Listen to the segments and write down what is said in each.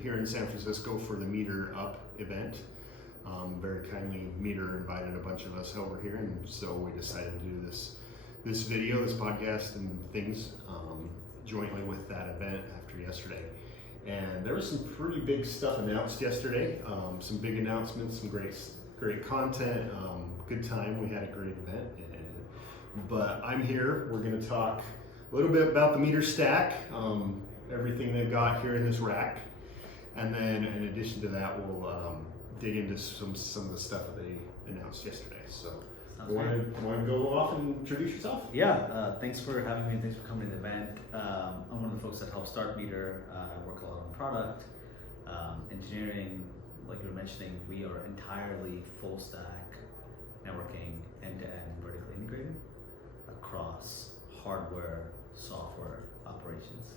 here in San Francisco for the Meter Up event. Very kindly, Meter invited a bunch of us over here, and so we decided to do this video, this podcast, and things jointly with that event after yesterday. And there was some pretty big stuff announced yesterday. Some big announcements, some great content. Good time. We had a great event. But I'm here. We're going to talk a little bit about the Meter stack, everything they've got here in this rack, and then in addition to that, we'll dig into some of the stuff that they announced yesterday. So, want to go off and introduce yourself? Yeah. Thanks for having me. Thanks for coming to the event. I'm one of the folks that helped start Meter. I work a lot on product, engineering. Like you were mentioning, we are entirely full stack networking, end-to-end, vertically integrated across hardware, software, operations.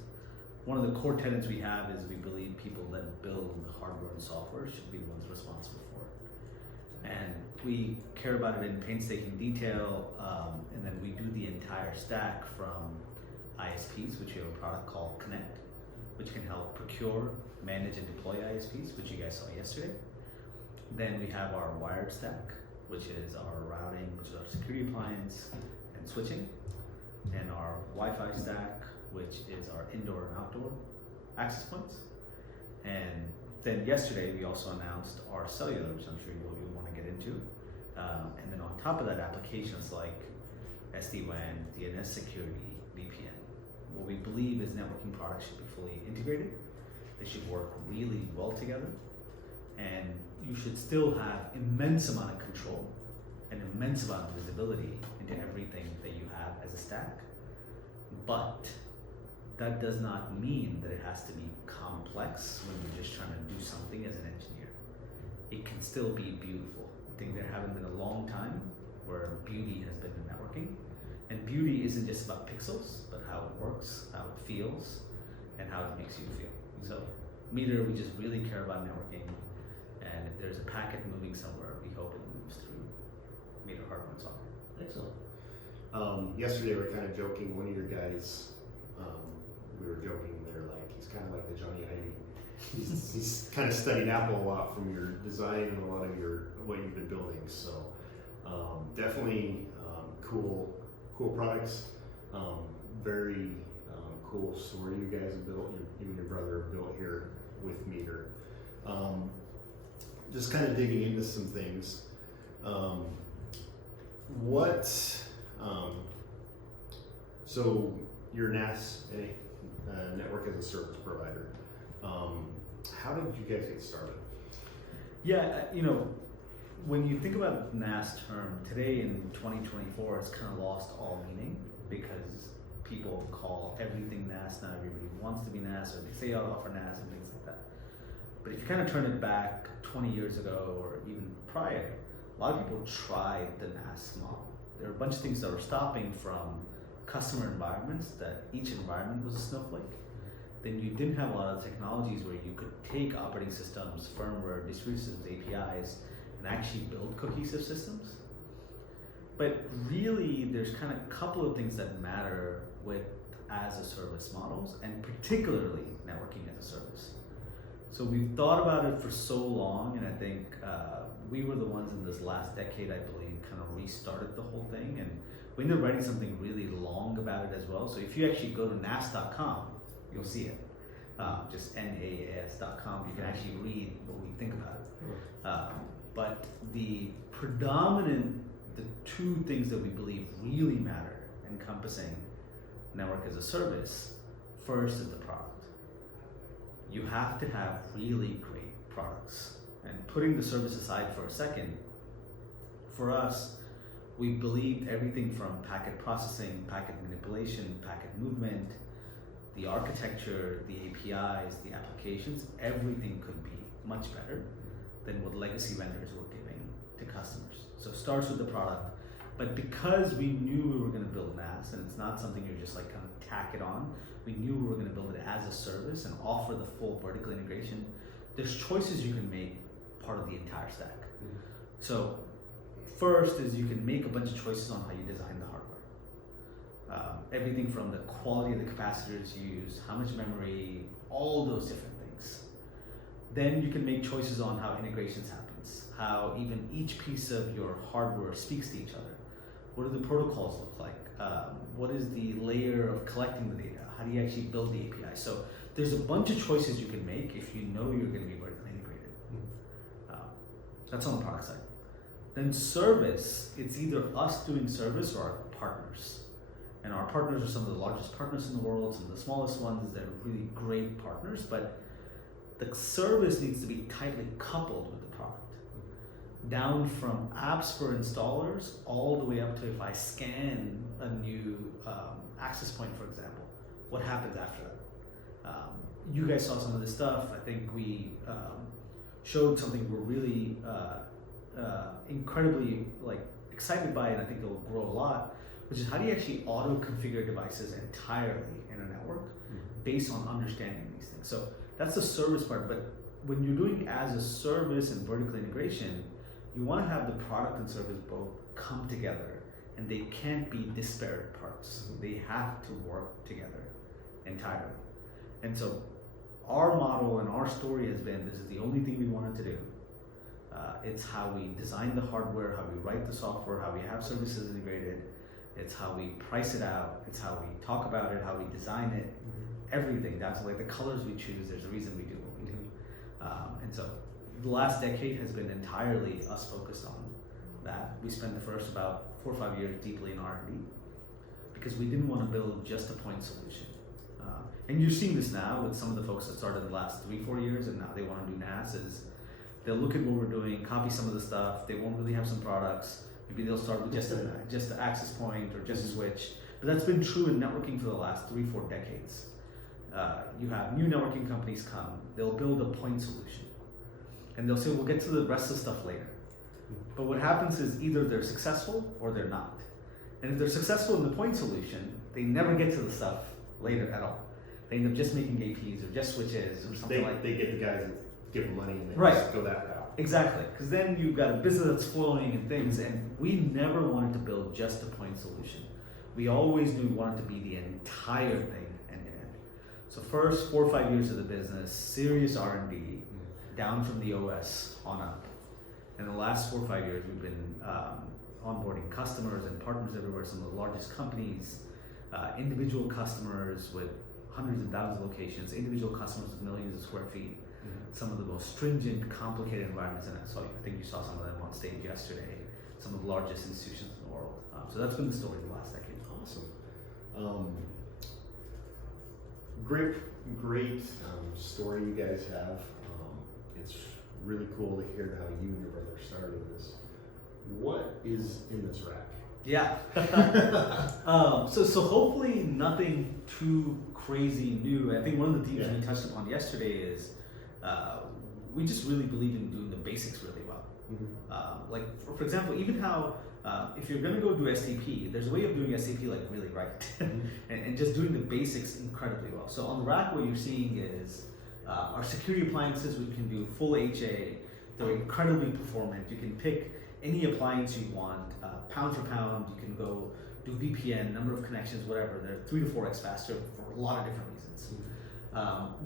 One of the core tenets we have is we believe people that build the hardware and software should be the ones responsible for it. And we care about it in painstaking detail, and then we do the entire stack from ISPs, which we have a product called Connect, which can help procure, manage, and deploy ISPs, which you guys saw yesterday. Then we have our wired stack, which is our routing, which is our security appliance and switching, and our Wi-Fi stack, which is our indoor and outdoor access points. And then yesterday we also announced our cellular, which I'm sure you'll want to get into. And then on top of that, applications like SD-WAN, DNS security, VPN. What we believe is networking products should be fully integrated. They should work really well together. And you should still have immense amount of control and immense amount of visibility into everything that you have as a stack. But that does not mean that it has to be complex when you're just trying to do something as an engineer. It can still be beautiful. I think there haven't been a long time where beauty has been in networking. And beauty isn't just about pixels, but how it works, how it feels, and how it makes you feel. So Meter, we just really care about networking. And if there's a packet moving somewhere, we hope it moves through Meter hardware and software. Excellent. Yesterday we were kind of joking, one of your guys, we were joking, they're like, he's kind of like the Johnny Ivy. He's kind of studied Apple a lot from your design and a lot of what you've been building. So definitely cool products. Very cool story you guys have built, you and your brother have built here with Meter. Just kind of digging into some things. So your NaaS, network as a service provider. How did you guys get started? Yeah, when you think about NaaS term, today in 2024, it's kind of lost all meaning because people call everything NaaS. Not everybody wants to be NaaS, or they say I'll offer NaaS and things like that. But if you kind of turn it back 20 years ago or even prior, a lot of people tried the NaaS model. There are a bunch of things that were stopping from customer environments, that each environment was a snowflake. Then you didn't have a lot of technologies where you could take operating systems, firmware, distributed systems, APIs, and actually build cohesive systems. But really, there's kind of a couple of things that matter with as-a-service models, and particularly networking as a service. So we've thought about it for so long, and I think we were the ones in this last decade, I believe, kind of restarted the whole thing, and we ended up writing something really long about it as well. So if you actually go to NaaS.com, you'll see it. Just NaaS.com, you can actually read what we think about it. But the two things that we believe really matter encompassing network as a service, first is the product. You have to have really great products. And putting the service aside for a second, for us, we believed everything from packet processing, packet manipulation, packet movement, the architecture, the APIs, the applications, everything could be much better than what legacy vendors were giving to customers. So it starts with the product, but because we knew we were going to build NaaS, and it's not something you're just like kind of tack it on, we knew we were going to build it as a service and offer the full vertical integration. There's choices you can make part of the entire stack. Mm-hmm. So first is you can make a bunch of choices on how you design the hardware. Everything from the quality of the capacitors used, how much memory, all those different things. Then you can make choices on how integrations happens, how even each piece of your hardware speaks to each other. What do the protocols look like? What is the layer of collecting the data? How do you actually build the API? So there's a bunch of choices you can make if you know you're going to be vertically integrated. That's on the product side. Then service, it's either us doing service or our partners. And our partners are some of the largest partners in the world, some of the smallest ones. They're really great partners, but the service needs to be tightly coupled with the product. Down from apps for installers all the way up to if I scan a new access point, for example, what happens after that? You guys saw some of this stuff. I think we showed something we're really incredibly excited by, and I think it will grow a lot, which is how do you actually auto-configure devices entirely in a network based on understanding these things. So that's the service part, but when you're doing as a service and vertical integration, you want to have the product and service both come together, and they can't be disparate parts. They have to work together entirely. And so our model and our story has been, this is the only thing we wanted to do. It's how we design the hardware, how we write the software, how we have services integrated. It's how we price it out. It's how we talk about it, how we design it, everything down to the colors we choose. There's a reason we do what we do. And so the last decade has been entirely us focused on that. We spent the first about 4 or 5 years deeply in R&D because we didn't want to build just a point solution. And you're seeing this now with some of the folks that started in the last 3-4 years and now they want to do NaaS. They'll look at what we're doing, copy some of the stuff. They won't really have some products. Maybe they'll start with just an access point or just a switch. But that's been true in networking for the last 3-4 decades. You have new networking companies come, they'll build a point solution. And they'll say, we'll get to the rest of the stuff later. But what happens is either they're successful or they're not. And if they're successful in the point solution, they never get to the stuff later at all. They end up just making APs or just switches or something They get the guys that give them money and they Right. just go that route. Exactly, because then you've got a business that's flowing and things, and we never wanted to build just a point solution. We always knew we wanted to be the entire thing end to end. So first 4 or 5 years of the business, serious R&D, down from the OS on up. And the last 4 or 5 years, we've been onboarding customers and partners everywhere, some of the largest companies, individual customers with hundreds and thousands of locations, individual customers with millions of square feet, some of the most stringent, complicated environments. And I think you saw some of them on stage yesterday, some of the largest institutions in the world. So that's been the story of the last decade. Awesome. Great story you guys have. It's really cool to hear how you and your brother started this. What is in this rack? Yeah. So hopefully nothing too crazy new. I think one of the themes we touched upon yesterday is we just really believe in doing the basics really well. For example, even how if you're going to go do STP, there's a way of doing STP really right, and just doing the basics incredibly well. So on the rack, what you're seeing is our security appliances, which can do full HA. They're incredibly performant. You can pick any appliance you want, pound for pound. You can go do VPN, number of connections, whatever. They're 3 to 4x faster for a lot of different reasons.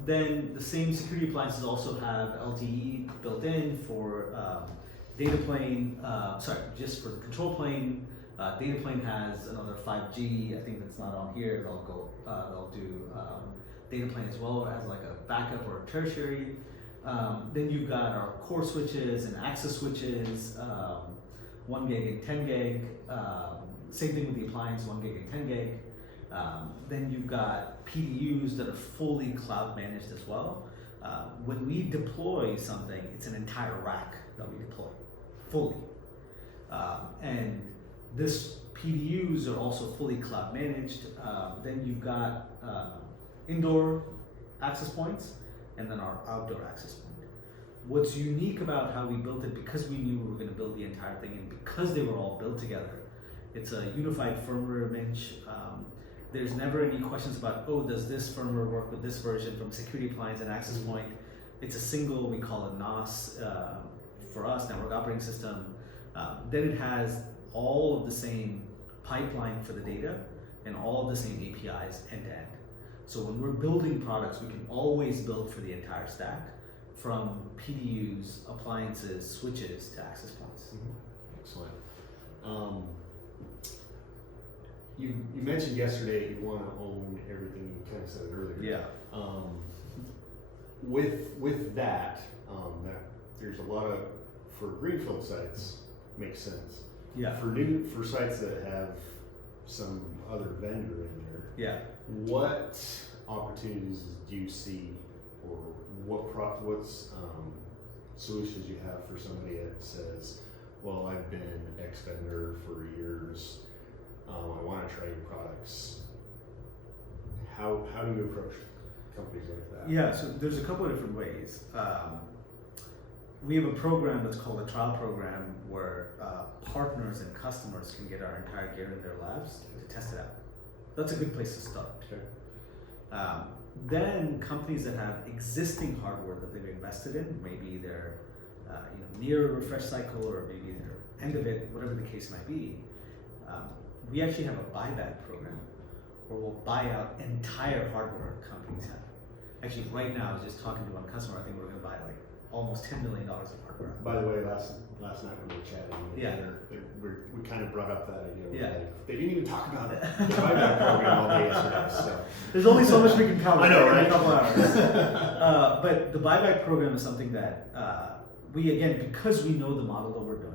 Then the same security appliances also have LTE built in for data plane, just for the control plane. Data plane has another 5G, I think that's not on here. They'll do data plane as well as like a backup or a tertiary. Then you've got our core switches and access switches, 1 gig and 10 gig. Same thing with the appliance, 1 gig and 10 gig. Then you've got PDUs that are fully cloud managed as well. When we deploy something, it's an entire rack that we deploy, fully. And this PDUs are also fully cloud managed. Then you've got indoor access points and then our outdoor access point. What's unique about how we built it, because we knew we were going to build the entire thing and because they were all built together, it's a unified firmware image. There's never any questions about, does this firmware work with this version from security appliance and access point? It's a single, we call it NaaS, for us, network operating system. Then it has all of the same pipeline for the data and all of the same APIs end to end. So when we're building products, we can always build for the entire stack from PDUs, appliances, switches to access points. Excellent. You mentioned yesterday you want to own everything. You kind of said it earlier. Yeah. With that, that there's a lot of, for greenfield sites, makes sense. Yeah. For sites that have some other vendor in there, Yeah. what opportunities do you see, or what's solutions you have for somebody that says, well, I've been X vendor for years, I want to try your products. How do you approach companies like that? Yeah, so there's a couple of different ways. We have a program that's called a trial program where partners and customers can get our entire gear in their labs to test it out. That's a good place to start. Okay. Then companies that have existing hardware that they've invested in, maybe they're near a refresh cycle, or maybe they're end of it, whatever the case might be, we actually have a buyback program where we'll buy out entire hardware companies have. Actually, right now, I was just talking to one customer. I think we're going to buy like almost $10 million of hardware. By the way, last night when we were chatting, we kind of brought up that idea. Yeah. They didn't even talk about the buyback program all day yesterday. So there's only so much we can cover. I know, right? In a couple hours. But the buyback program is something that we, again, because we know the model that we're doing,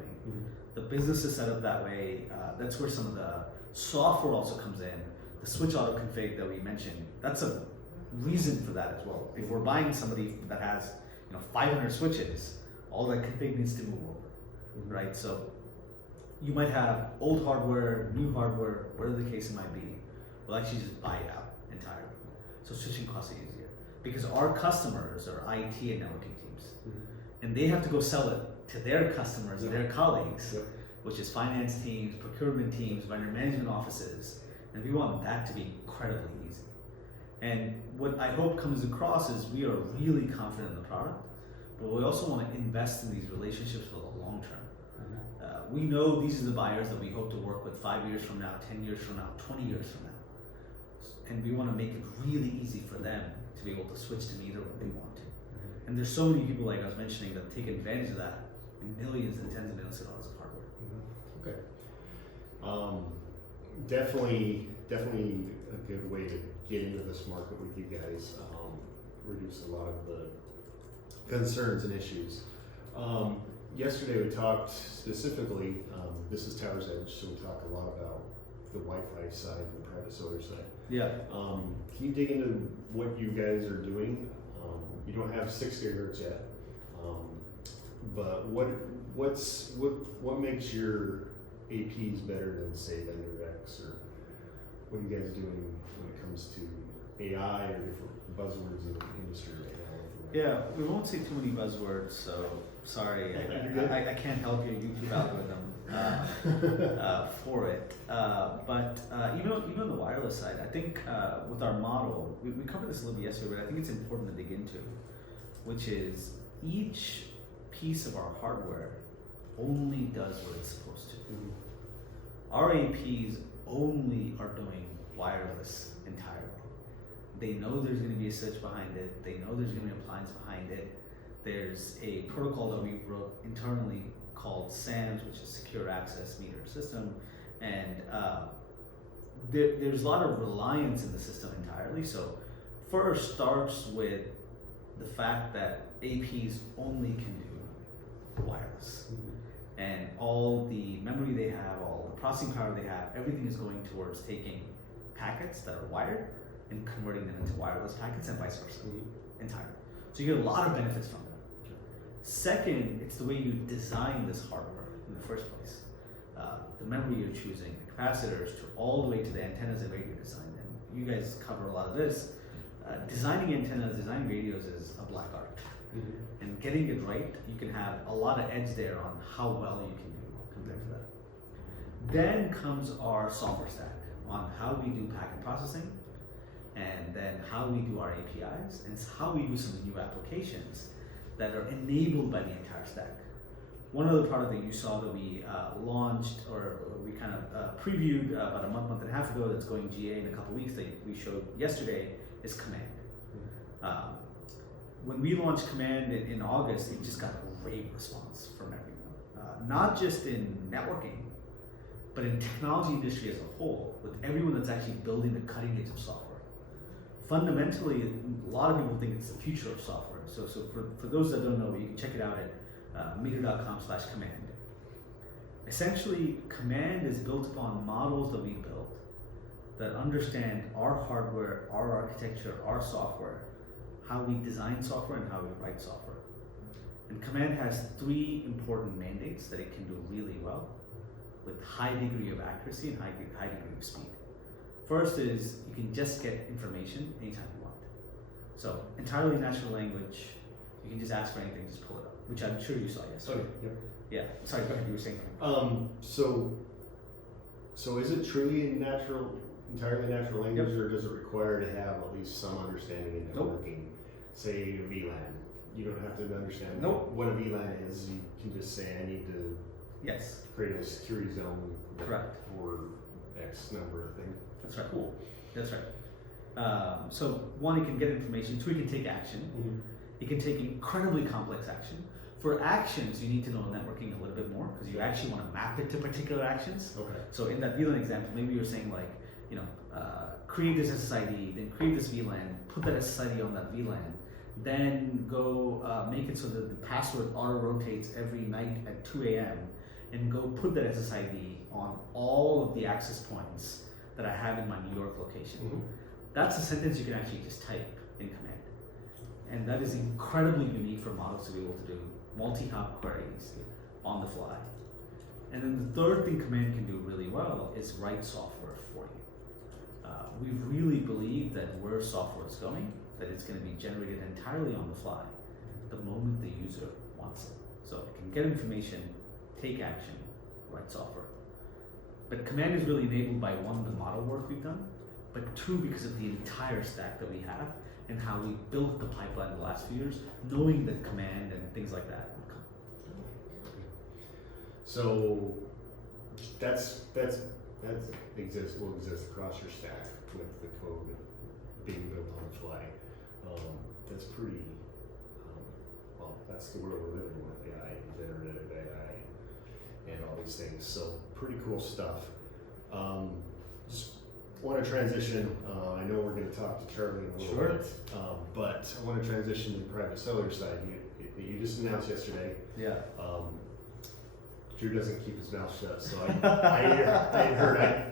the business is set up that way. That's where some of the software also comes in. The switch auto config that we mentioned, that's a reason for that as well. If we're buying somebody that has 500 switches, all that config needs to move over, right? So you might have old hardware, new hardware, whatever the case it might be. We'll actually just buy it out entirely. So switching costs are easier because our customers are IT and networking teams, and they have to go sell it to their customers and their colleagues, which is finance teams, procurement teams, vendor management offices, and we want that to be incredibly easy. And what I hope comes across is we are really confident in the product, but we also want to invest in these relationships for the long term. We know these are the buyers that we hope to work with 5 years from now, 10 years from now, 20 years from now. And we want to make it really easy for them to be able to switch to Meter when they want to. And there's so many people, like I was mentioning, that take advantage of that in millions and tens of millions of dollars of hardware. Okay. Definitely a good way to get into this market with you guys. Reduce a lot of the concerns and issues. Yesterday we talked specifically, this is Tower's Edge, so we talk a lot about the Wi-Fi side and the private cellular side. Yeah. Can you dig into what you guys are doing? You don't have 6 gigahertz yet, but what makes your APs better than, say, vendor X, or what are you guys doing when it comes to AI or different buzzwords in the industry right now? Yeah, we won't say too many buzzwords, so sorry, I can't help your YouTube algorithm for it. But even on the wireless side, I think with our model, we covered this a little bit yesterday, but I think it's important to dig into, which is each piece of our hardware only does what it's supposed to. Our APs only are doing wireless entirely. They know there's going to be a switch behind it. They know there's going to be an appliance behind it. There's a protocol that we wrote internally called SAMS, which is Secure Access Meter System, and there's a lot of reliance in the system entirely. So first starts with the fact that APs only can do wireless. And all the memory they have, all the processing power they have, everything is going towards taking packets that are wired and converting them into wireless packets and vice versa, entirely. So you get a lot of benefits from them. Second, it's the way you design this hardware in the first place. The memory you're choosing, the capacitors, to all the way to the antennas and radio design. And you guys cover a lot of this. Designing antennas, designing radios is a black art. And getting it right, you can have a lot of edge there on how well you can do compared to that. Then comes our software stack on how we do packet processing, and then how we do our APIs, and how we do some new applications that are enabled by the entire stack. One other product that you saw that we launched, or we kind of previewed about a month and a half ago, that's going GA in a couple weeks, that we showed yesterday, is Command. when we launched Command in August, it just got a great response from everyone. Not just in networking, but in technology industry as a whole, with everyone that's actually building the cutting edge of software. Fundamentally, a lot of people think it's the future of software. So for those that don't know, you can check it out at meter.com/command. Essentially, Command is built upon models that we built that understand our hardware, our architecture, our software, how we design software and how we write software. And Command has 3 important mandates that it can do really well with high degree of accuracy and high degree of speed. First is you can just get information anytime you want. So entirely natural language, you can just ask for anything, just pull it up, which I'm sure you saw yesterday. Okay. Yep. Yeah, sorry, go ahead, you were saying something. So is it truly entirely natural language, or does it require to have at least some understanding in networking? Say a VLAN. You don't have to understand what a VLAN is. You can just say, I need to create a security zone for X number of things. That's right. Cool. That's right. So 1, it can get information. 2, it can take action. Mm-hmm. It can take incredibly complex action. For actions, you need to know networking a little bit more because you actually want to map it to particular actions. Okay. So in that VLAN example, maybe you're saying like, create this SSID, then create this VLAN, put that SSID on that VLAN, then go make it so that the password auto-rotates every night at 2 a.m. and go put that SSID on all of the access points that I have in my New York location. Mm-hmm. That's a sentence you can actually just type in Command. And that is incredibly unique for models to be able to do multi-hop queries on the fly. And then the third thing Command can do really well is write software for you. We really believe that where software is going, that it's going to be generated entirely on the fly the moment the user wants it. So it can get information, take action, write software. But Command is really enabled by 1, the model work we've done, but 2, because of the entire stack that we have and how we built the pipeline the last few years, knowing that Command and things like that would come. So that's will exist across your stack with the code being built on the fly. That's pretty, that's the world we're living with, AI, generative AI, and all these things. So pretty cool stuff. Just want to transition. I know we're going to talk to Charlie in a little bit, but I want to transition to the private cellular side. You just announced yesterday. Yeah. Drew doesn't keep his mouth shut, so I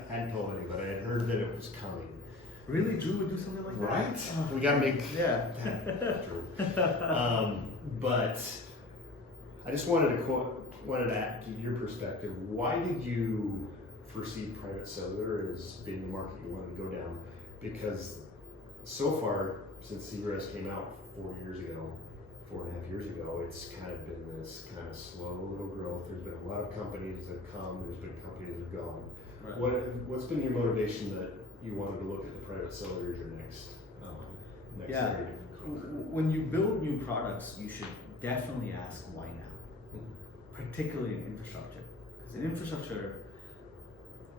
hadn't told anybody, I had heard that it was coming. Really? Drew would do something like that? Right? We gotta make Drew. But I just wanted to ask your perspective. Why did you foresee private cellular as being the market you wanted to go down? Because so far, since CBRS came out 4.5 years ago, it's kind of been this kind of slow little growth. There's been a lot of companies that have come, there's been companies that have gone. Right. What's been your motivation that you wanted to look at the private cellular as your next area? When you build new products, you should definitely ask why now, particularly in infrastructure. Because in infrastructure,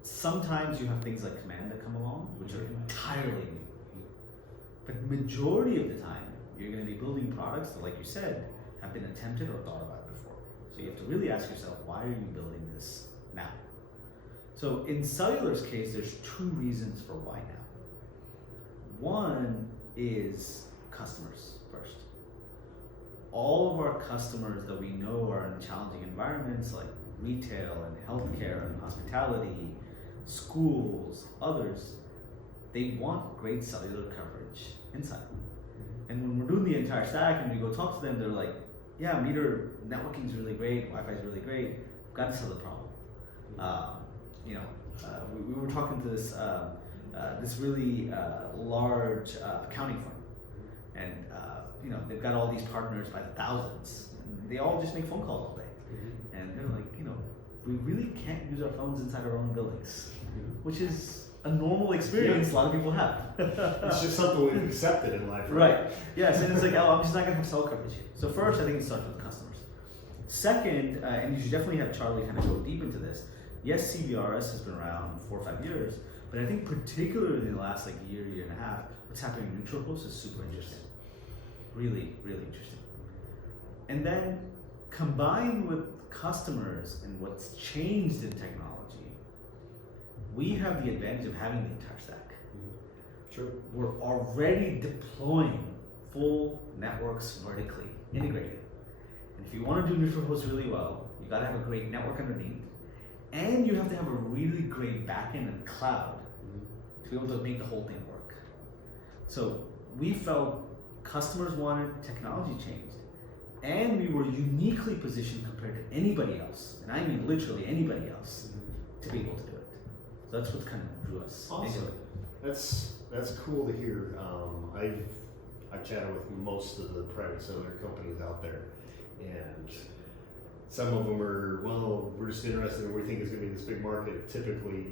sometimes you have things like Command that come along, which are entirely new. But majority of the time, you're going to be building products that, like you said, have been attempted or thought about before. So you have to really ask yourself, why are you building this now? So in Cellular's case, there's 2 reasons for why now. One is customers first. All of our customers that we know are in challenging environments like retail and healthcare and hospitality, schools, others, they want great cellular coverage inside. And when we're doing the entire stack and we go talk to them, they're like, yeah, Meter networking is really great, Wi-Fi is really great, we've got this other problem. We were talking to this really large accounting firm, and they've got all these partners by the thousands, and they all just make phone calls all day, and they're like, we really can't use our phones inside our own buildings, which is a normal experience a lot of people have. It's just something we've accepted in life, right? Yes, and it's like, I'm just not going to have cell coverage here. So first, I think it starts with customers. Second, and you should definitely have Charlie kind of go deep into this. Yes, CBRS has been around 4 or 5 years, but I think particularly in the last year and a half, what's happening in neutral host is super interesting. Really, really interesting. And then combined with customers and what's changed in technology, we have the advantage of having the entire stack. Sure. We're already deploying full networks vertically integrated. And if you want to do neutral host really well, you got to have a great network underneath, and you have to have a really great backend and cloud to be able to make the whole thing work. So we felt customers wanted technology changed, and we were uniquely positioned compared to anybody else, and I mean literally anybody else, to be able to do it. So that's what kind of drew us into it. That's cool to hear. I've chatted with most of the private cellular companies out there, and some of them are, well, we're just interested in what we think is going to be this big market, typically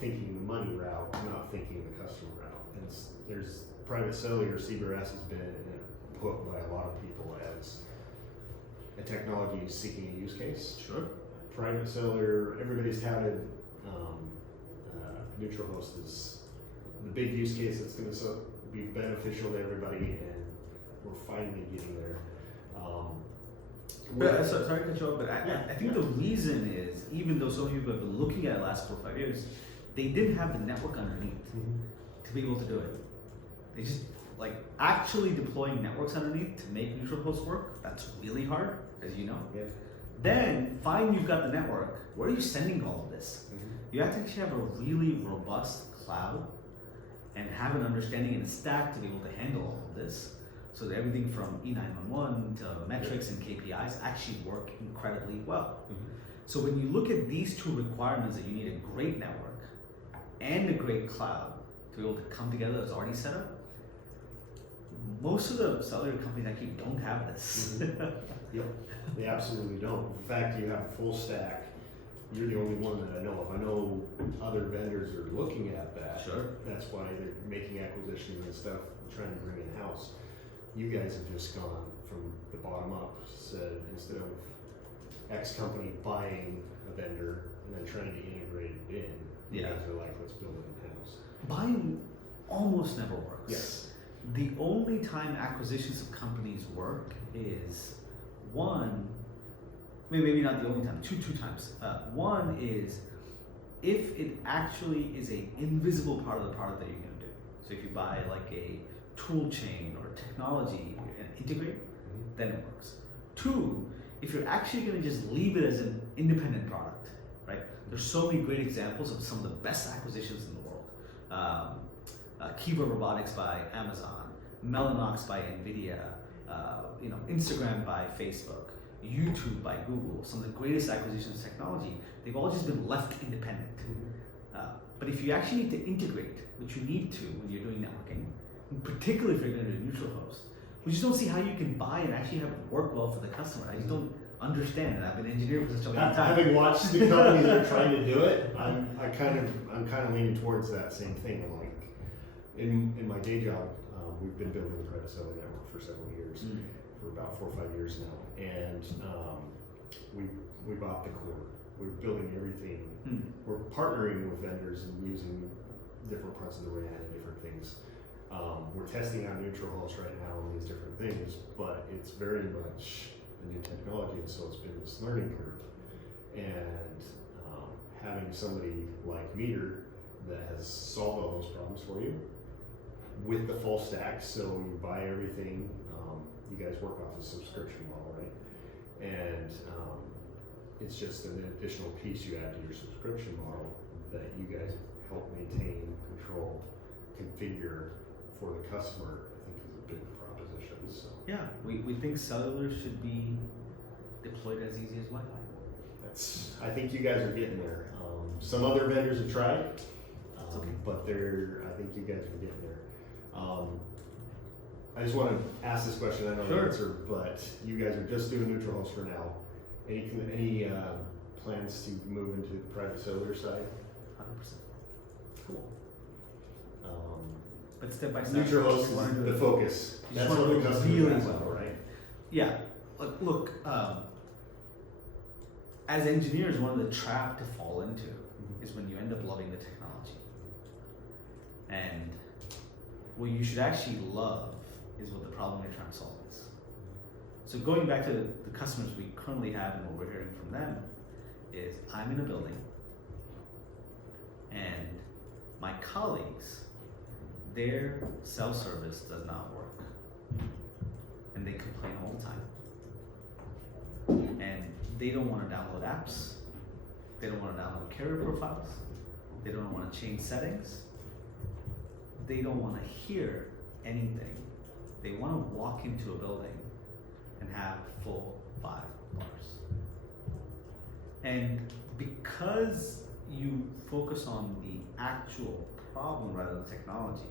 thinking the money route, not thinking the customer route. And there's private cellular, CBRS has been put by a lot of people as a technology seeking a use case. Sure. Private cellular, everybody's touted neutral host is the big use case that's going to be beneficial to everybody, and we're finally getting there. Sorry to cut you off, but I think the reason is, even though so many people have been looking at it the last 4 or 5 years, they didn't have the network underneath to be able to do it. They just, like, actually deploying networks underneath to make neutral host work, that's really hard, as you know. Yeah. Then, fine, you've got the network, where are you sending all of this? You have to actually have a really robust cloud and have an understanding and a stack to be able to handle all of this, so that everything from E911 to metrics and KPIs actually work incredibly well. So when you look at these two requirements, that you need a great network and a great cloud to be able to come together that's already set up, most of the cellular companies actually don't have this. Yep, they absolutely don't. In fact, you have a full stack. You're the only one that I know of. I know other vendors are looking at that. Sure. That's why they're making acquisitions and stuff, trying to bring in house. You guys have just gone from the bottom up. Said instead of X company buying a vendor and then trying to integrate it in, you guys are like, let's build it in house. Buying almost never works. Yes. The only time acquisitions of companies work is one, maybe not the only time, two times. One is if it actually is a invisible part of the product that you're going to do. So if you buy like a tool chain or technology and integrate, then it works. Two, if you're actually going to just leave it as an independent product, right? There's so many great examples of some of the best acquisitions in the world. Kiva Robotics by Amazon, Mellanox by NVIDIA, Instagram by Facebook, YouTube by Google, some of the greatest acquisitions of technology, they've all just been left independent. But if you actually need to integrate, which you need to when you're doing networking, particularly if you're going to do a neutral host, we just don't see how you can buy and actually have it work well for the customer. I just don't understand, and I've been engineering for such a long time. Having watched the companies that are trying to do it, I'm kind of leaning towards that same thing. I'm like, in my day job, we've been building the private cellular network for several years, for about 4 or 5 years now, and we bought the core. We're building everything. We're partnering with vendors and using different parts of the RAN and different things. We're testing out neutral hosts right now and these different things, but it's very much a new technology, and so it's been this learning curve. And having somebody like Meter that has solved all those problems for you with the full stack, so you buy everything, you guys work off a subscription model, right? And it's just an additional piece you add to your subscription model that you guys help maintain, control, configure for the customer. I think is a big proposition. So yeah, we think cellular should be deployed as easy as Wi-Fi. I think you guys are getting there. Some other vendors have tried, okay. But I think you guys are getting there. I just want to ask this question. I know the answer, but you guys are just doing neutral host for now. Any plans to move into the private cellular side? 100%. Cool. But step by step. Neutral host is the focus. That's what the customer really asks well, for, right? Yeah. Look, as engineers, one of the trap to fall into is when you end up loving the technology. And what you should actually love is what the problem you're trying to solve is. So going back to the customers we currently have and what we're hearing from them is, I'm in a building and my colleagues, their self-service does not work and they complain all the time. And they don't want to download apps, they don't want to download carrier profiles, they don't want to change settings, they don't want to hear anything. They want to walk into a building and have full 5 bars. And because you focus on the actual problem rather than technology,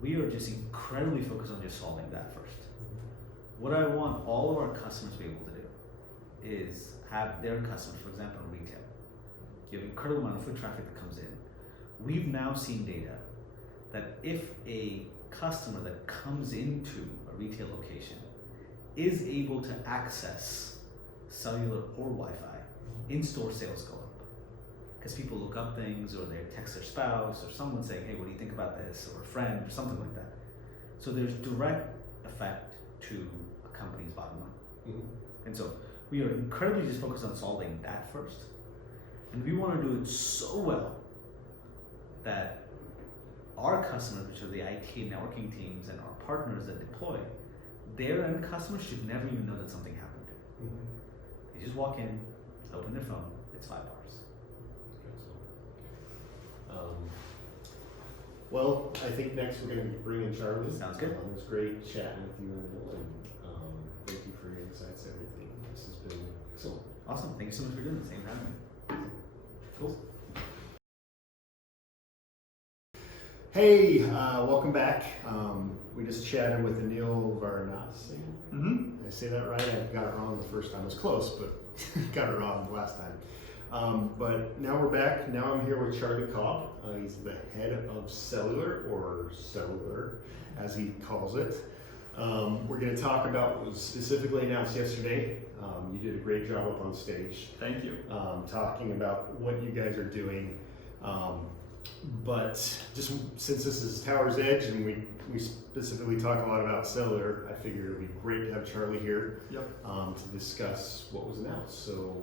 we are just incredibly focused on just solving that first. What I want all of our customers to be able to do is have their customers, for example, in retail, you have an incredible amount of foot traffic that comes in. We've now seen data that if a customer that comes into a retail location is able to access cellular or Wi-Fi, in-store sales go up. Because people look up things, or they text their spouse, or someone saying, hey, what do you think about this? Or a friend, or something like that. So there's direct effect to a company's bottom line. Mm-hmm. And so we are incredibly just focused on solving that first. And we want to do it so well that our customers, which are the IT networking teams and our partners that deploy, their end customers should never even know that something happened. Mm-hmm. They just walk in, open their phone, it's 5 bars. Well, I think next we're going to bring in Charlie. Sounds good. It was great chatting with you, Anil, and thank you for your insights, everything. This has been excellent. Awesome. Thank you so much for doing this. Thanks for having me. Cool. Hey, welcome back. We just chatted with Anil Varanasi. Mm-hmm. Did I say that right? I got it wrong the first time. It was close, but got it wrong the last time. But now we're back. Now I'm here with Charlie Cobb. He's the head of Cellular, or Cellular, as he calls it. We're going to talk about what was specifically announced yesterday. You did a great job up on stage. Thank you. Talking about what you guys are doing. But just since this is Tower's Edge and we specifically talk a lot about cellular, I figured it would be great to have Charlie here. Yep. To discuss what was announced. So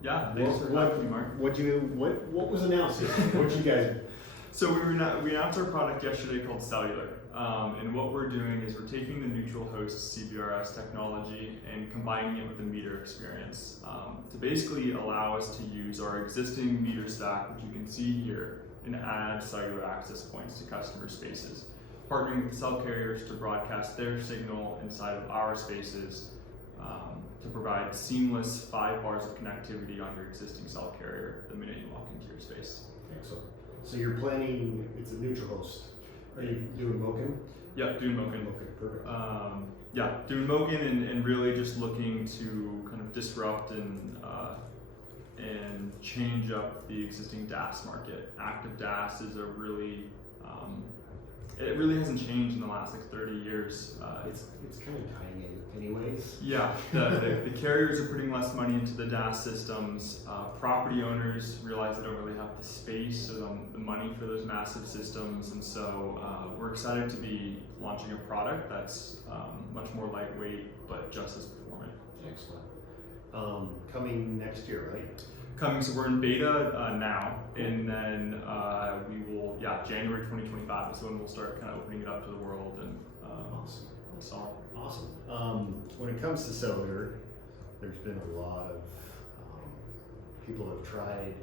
yeah, thanks for having me, Mark. What was announced yesterday? What you guys? So we announced our product yesterday called Cellular, and what we're doing is we're taking the Neutral Host CBRS technology and combining it with the Meter experience to basically allow us to use our existing meter stack, which you can see here, and add cellular access points to customer spaces, partnering with cell carriers to broadcast their signal inside of our spaces to provide seamless 5 bars of connectivity on your existing cell carrier the minute you walk into your space. Excellent. So you're planning, it's a neutral host. Are you doing MOCN? Yeah, doing MOCN. Okay, perfect. Yeah, doing MOCN and really just looking to kind of disrupt and change up the existing DAS market. Active DAS is a really, it really hasn't changed in the last 30 years. It's kind of dying anyways. Yeah, the carriers are putting less money into the DAS systems. Property owners realize they don't really have the space or the money for those massive systems, and so we're excited to be launching a product that's much more lightweight but just as performant. Excellent. Coming next year, right? So we're in beta now, and then we will, January 2025 is when we'll start kind of opening it up to the world. And awesome. Awesome. When it comes to cellular, there's been a lot of people have tried.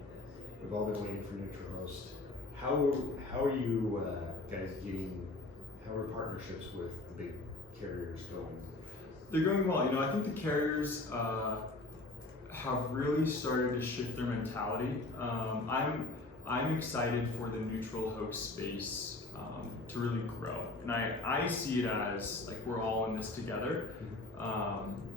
We've all been waiting for Neutral Host. How are you guys how are partnerships with the big carriers going? They're going well. I think the carriers have really started to shift their mentality. I'm excited for the neutral host space to really grow, and I see it as like we're all in this together.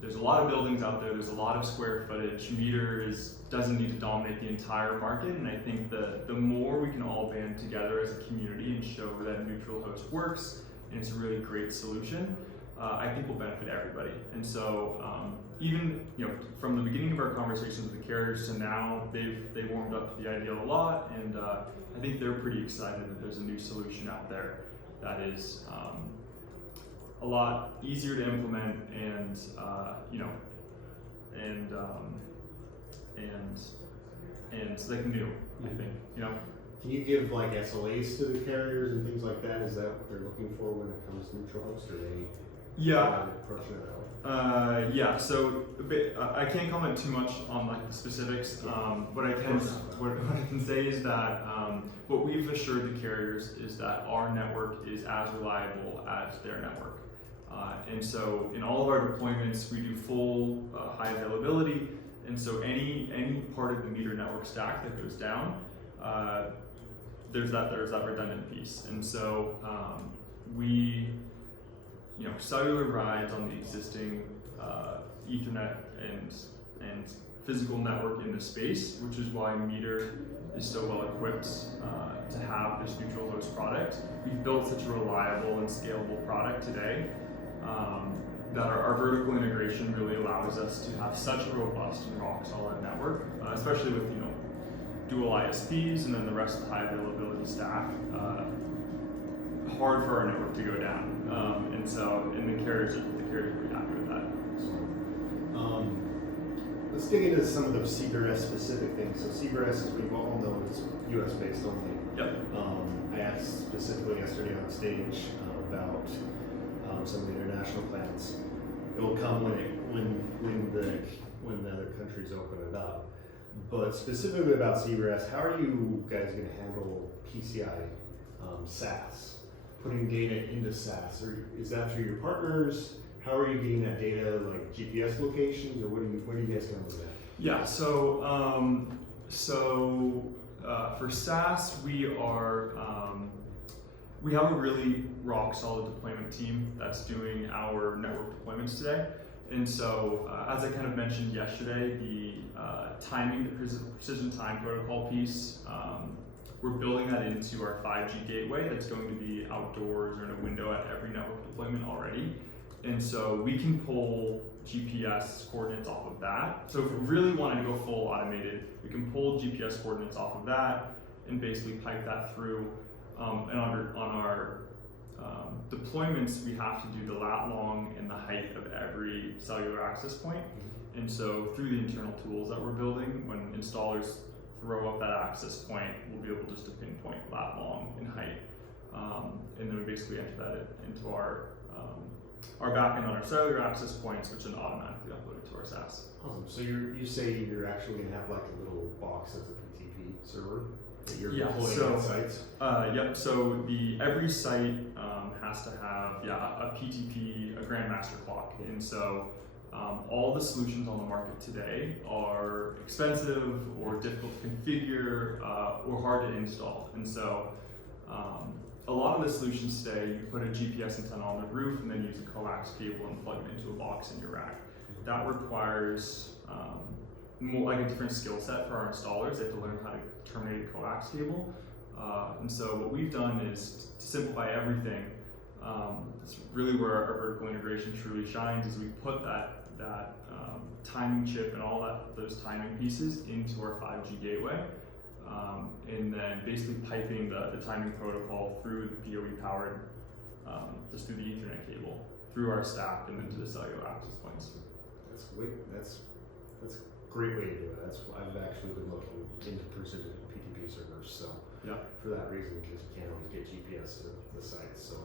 There's a lot of buildings out there. There's a lot of square footage. Meter doesn't need to dominate the entire market, and I think the more we can all band together as a community and show that neutral host works and it's a really great solution, I think will benefit everybody. And so even from the beginning of our conversations with the carriers to now, they've warmed up to the idea a lot, and I think they're pretty excited that there's a new solution out there that is a lot easier to implement and like new, I think, Can you give like SLAs to the carriers and things like that? Is that what they're looking for when it comes to neutral host, or they approaching it that way? Yeah. So I can't comment too much on like the specifics. What I can say is that what we've assured the carriers is that our network is as reliable as their network, and so in all of our deployments we do full high availability. And so any part of the meter network stack that goes down, there's that redundant piece. And so cellular rides on the existing Ethernet and physical network in the space, which is why Meter is so well equipped to have this neutral host product. We've built such a reliable and scalable product today that our vertical integration really allows us to have such a robust and rock solid network, especially with dual ISPs and then the rest of the high availability stack. Hard for our network to go down, and the carriers are pretty happy with that. Let's dig into some of the CBRS specific things. So CBRS, as we all know, is US based only. Yep. I asked specifically yesterday on stage about some of the international plans. It will come when the other countries open it up. But specifically about CBRS, how are you guys going to handle PCI SaaS? Putting data into SaaS, or is that through your partners? How are you getting that data, like GPS locations, or what are you guys going with that? Yeah, so for SaaS, we have a really rock solid deployment team that's doing our network deployments today. And so, as I kind of mentioned yesterday, the timing, the precision time protocol piece, we're building that into our 5G gateway that's going to be outdoors or in a window at every network deployment already. And so we can pull GPS coordinates off of that. So if we really wanted to go full automated, we can pull GPS coordinates off of that and basically pipe that through. And on our deployments, we have to do the lat long and the height of every cellular access point. And so through the internal tools that we're building, when installers throw up that access point, we'll be able just to pinpoint lat long and height. And then we basically enter that into our backend on our cellular access points, which then automatically upload it to our SaaS. Awesome. So you say you're actually going to have like a little box that's a PTP server that you're deploying at sites? Yep. So every site has to have a PTP, a grandmaster clock, and so all the solutions on the market today are expensive or difficult to configure or hard to install. And so a lot of the solutions today, you put a GPS antenna on the roof and then use a coax cable and plug it into a box in your rack. That requires more like a different skill set for our installers. They have to learn how to terminate a coax cable. And so what we've done is to simplify everything. That's really where our vertical integration truly shines, is we put that timing chip and all those timing pieces into our 5G gateway, and then basically piping the timing protocol through the PoE powered, just through the Ethernet cable, through our stack and then to the cellular access points. That's a great way to do it. I've actually been looking into precision PTP servers, so yeah, for that reason, because you can't always get GPS to the sites. So,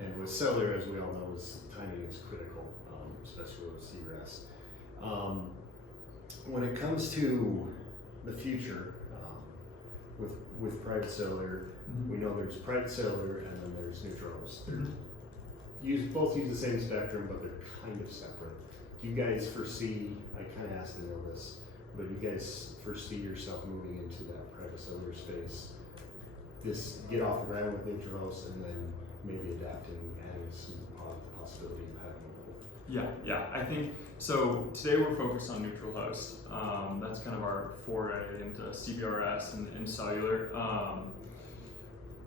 and with cellular, as we all know, timing is critical, especially with CRS. When it comes to the future, with private cellular, we know there's private cellular and then there's neutral host. Both use the same spectrum, but they're kind of separate. Do you guys foresee, I kind of asked Anil this, but do you guys foresee yourself moving into that private cellular space, get off the ground with neutral host and then maybe adapting, adding some possibility of having Yeah, I think, so today we're focused on neutral host. That's kind of our foray into CBRS and cellular.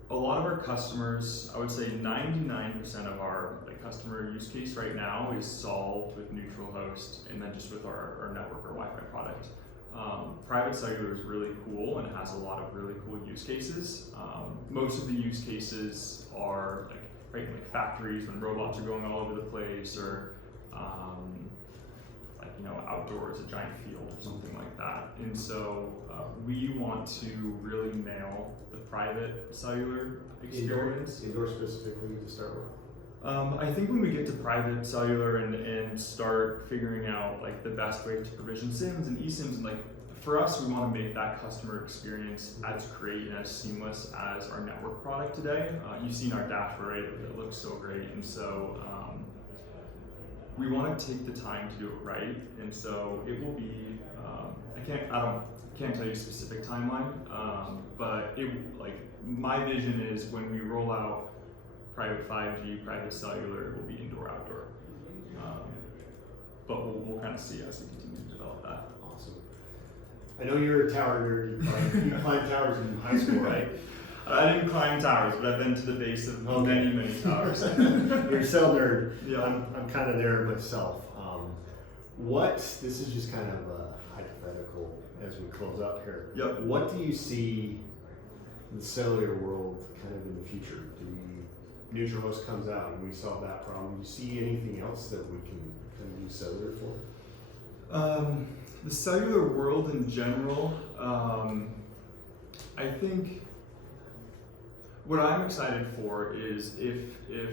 A lot of our customers, I would say 99% of our customer use case right now is solved with neutral host and then just with our network or Wi-Fi product. Private cellular is really cool and has a lot of really cool use cases. Most of the use cases are like factories when robots are going all over the place, or like, you know, outdoors, a giant field or something like that. And so we want to really nail the private cellular experience. Indoor specifically to start with. I think when we get to private cellular and start figuring out like the best way to provision SIMs and eSIMs, and like for us, we want to make that customer experience as great and as seamless as our network product today. You've seen our dashboard, right? It looks so great, and so we want to take the time to do it right. And so it will be. I can't tell you a specific timeline, but my vision is when we roll out private 5G, private cellular, it will be indoor, outdoor. But we'll kind of see as we continue to develop that. Awesome. I know you're a tower nerd. You climbed towers in high school, right? I didn't climb towers, but I've been to the base of many, many towers. You're a cell nerd. Yeah. I'm kind of there myself. This is just kind of a hypothetical as we close up here. Yep. What do you see in the cellular world kind of in the future? Neutral Host comes out and we solve that problem. Do you see anything else that we can kind of use cellular for? The cellular world in general, I think what I'm excited for is if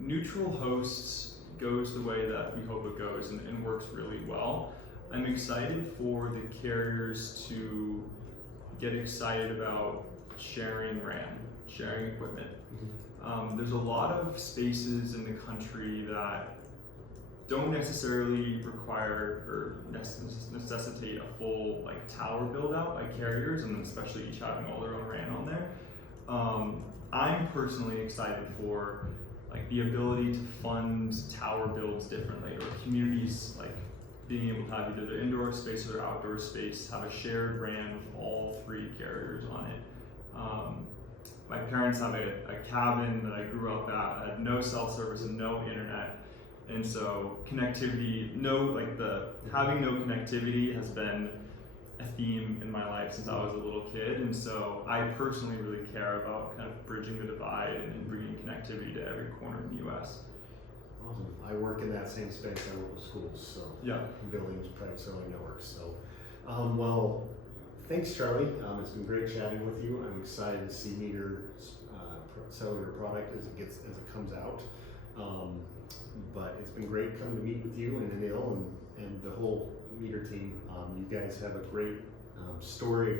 Neutral Hosts goes the way that we hope it goes and works really well, I'm excited for the carriers to get excited about sharing RAM, sharing equipment. There's a lot of spaces in the country that don't necessarily require or necessitate a full like tower build out by carriers, and especially each having all their own RAN on there. I'm personally excited for like the ability to fund tower builds differently, or communities like being able to have either their indoor space or their outdoor space have a shared RAN with all three carriers on it. My parents have a cabin that I grew up at, had no cell service and no internet, and so connectivity, having no connectivity has been a theme in my life since I was a little kid, and so I personally really care about kind of bridging the divide and bringing connectivity to every corner in the U.S. Awesome. I work in that same space. I work with schools, so yeah, buildings, private cellular networks. So, well. Thanks, Charlie. It's been great chatting with you. I'm excited to see Meter Cellular product as it comes out. But it's been great coming to meet with you and Anil and the whole Meter team. You guys have a great story,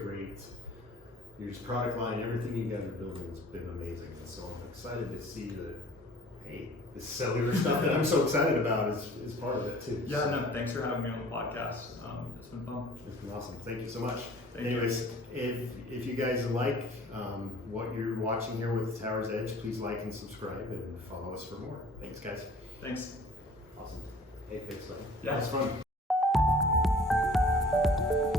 your product line, everything you guys are building has been amazing. And so I'm excited to see the cellular stuff that I'm so excited about is part of it too. Yeah, no, thanks for having me on the podcast. It's been fun. It's been awesome. Thank you so much. Anyways, if you guys like what you're watching here with Tower's Edge, please like and subscribe and follow us for more. Thanks, guys. Thanks. Awesome. Hey, thanks, man. Yeah, That was fun.